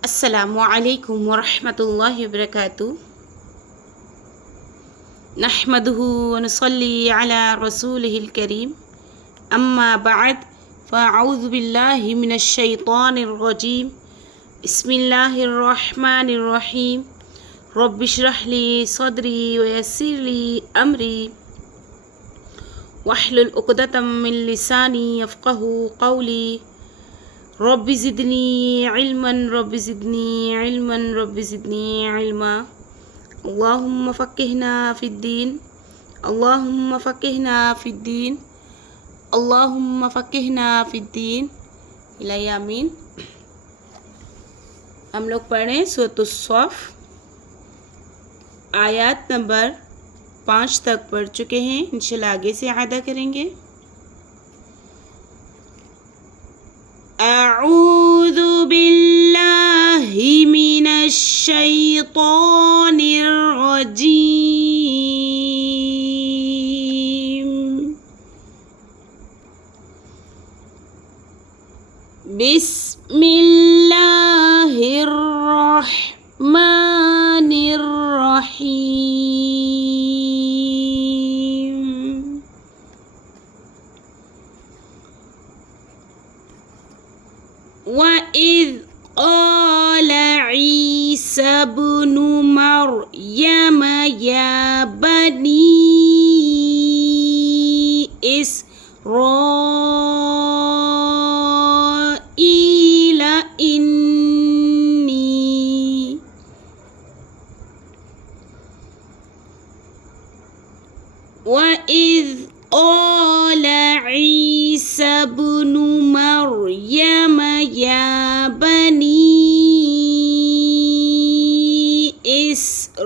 अस्सलामु अलैकुम वरहमतुल्लाहि वबरकातुहू। नहमदुहु व नुसल्ली अला रसूलिहिल करीम। अम्मा बअद फ़अऊज़ु बिल्लाहि मिनश शैतानिर रजीम। बिस्मिल्लाहिर रहमानिर रहीम। रब्बिश्रह ली सदरी व यस्सिर ली अमरी वहलुल उक़दतम मिन लिसानी यफ़क़हू क़ौली। रब्बि ज़िदनी इल्मन रब्बि ज़िदनी इल्मन रब्बि ज़िदनी इल्मा। अल्लाहुम्मा फ़क़्क़िहना फ़िद्दीन अल्लाहुम्मा फ़क़्क़िहना फ़िद्दीन अल्लाहुम्मा फ़क़्क़िहना फ़िद्दीन इलाही आमीन। हम लोग पढ़ें सूरतुस सफ़ आयत नंबर 5 तक पढ़ चुके हैं। इंशाल्लाह आगे से अदा करेंगे। अऊज़ु बिल्लाहि मिनश शैतानिर रजीम। बिस्मिल्लाहिर रहमानिर रहीम। वइज़ क़ाल ईसा इब्नु मर्यम या बनी इस्राईल वइज़ क़ाल ईसा इब्नु मर्यम या बनी इस्राईल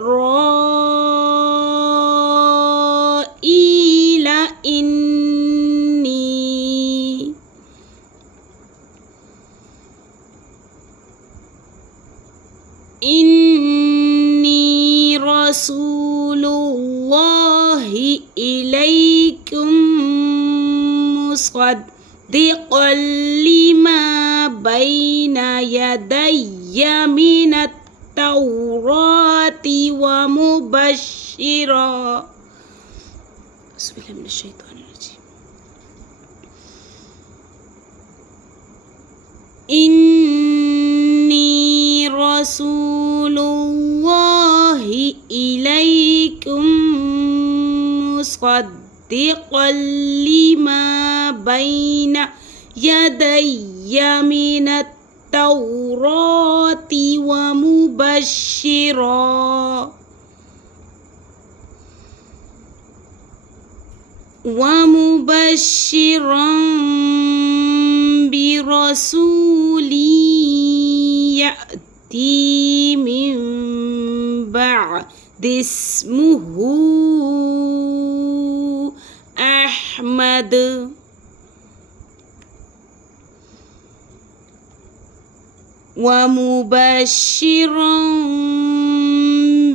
इन्नी रसूलुल्लाहि इलैकुम मुसद्दिक़न लिमा बैना यदैया मिनत तौराति व मुबश्शिरा। बिस्मिल्लाहि मिनश शैतानिर रजीम। इन्नी रसूलुल्लाहि इलैकुम मुसद्दिक़न लिमा बैना यदैया मिनत तौराति व मुबश्शिरा बिरसूली यअती मिन बअदि इस्मुहु अहमद वमुबश्शिरा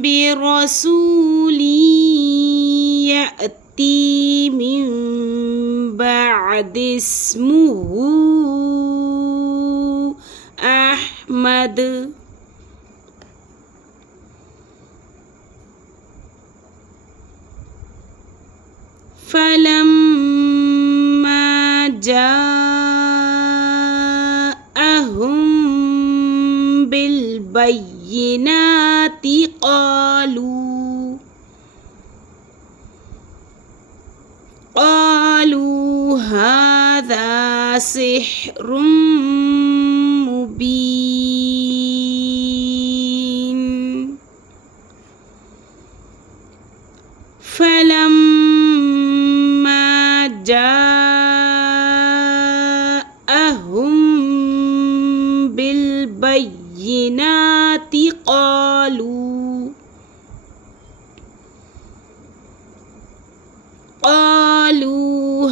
बिरसूली यअती मिन बअदि इस्मुहु अहमद। फलम्मा जाअहुम बिलबय्यिनाति क़ालू हाज़ा सिह्रुम मुबीन। फलम्मा जाअहुम बिलबय्यिनाति क़ालू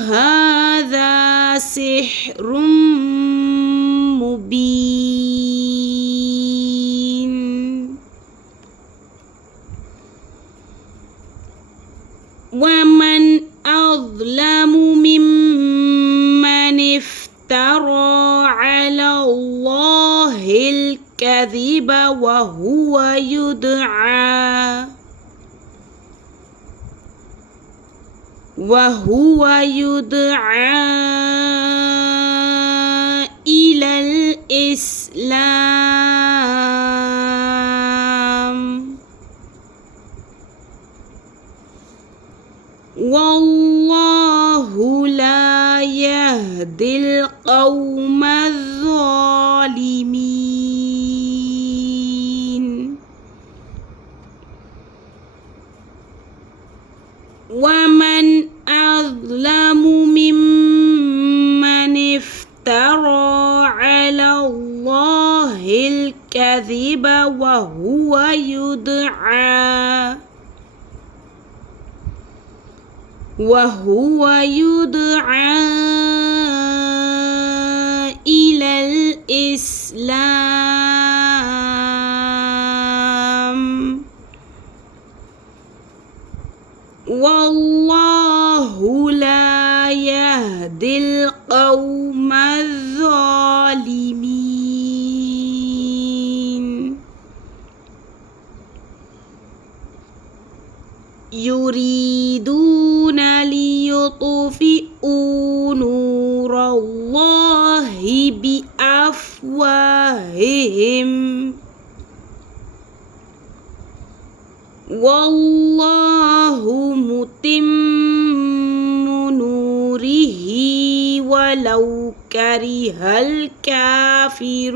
हाज़ा सिह्रुम मुबीन। वमन अज़लमु मिम्मन इफ्तरा अलल्लाहि الكذب وهو يدعى إلى الإسلام والله لا يهدي القوم الظالمين ومن أظلم ممن افترى على الله الكذب وهو يدعى إلى الإسلام والله لا يهدي القوم الظالمين يريدون ليطفئوا نور الله بأفواههم والله متم نوره ولو كره الكافرون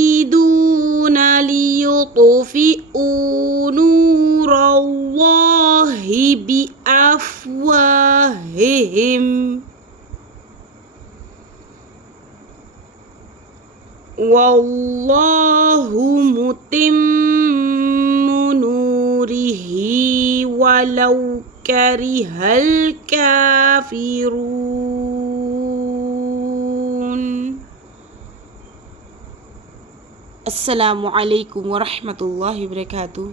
يريدون ليطفئوا نور الله بأفواههم والله متم نوره ولو كره الكافرون. السلام عليكم ورحمة الله وبركاته.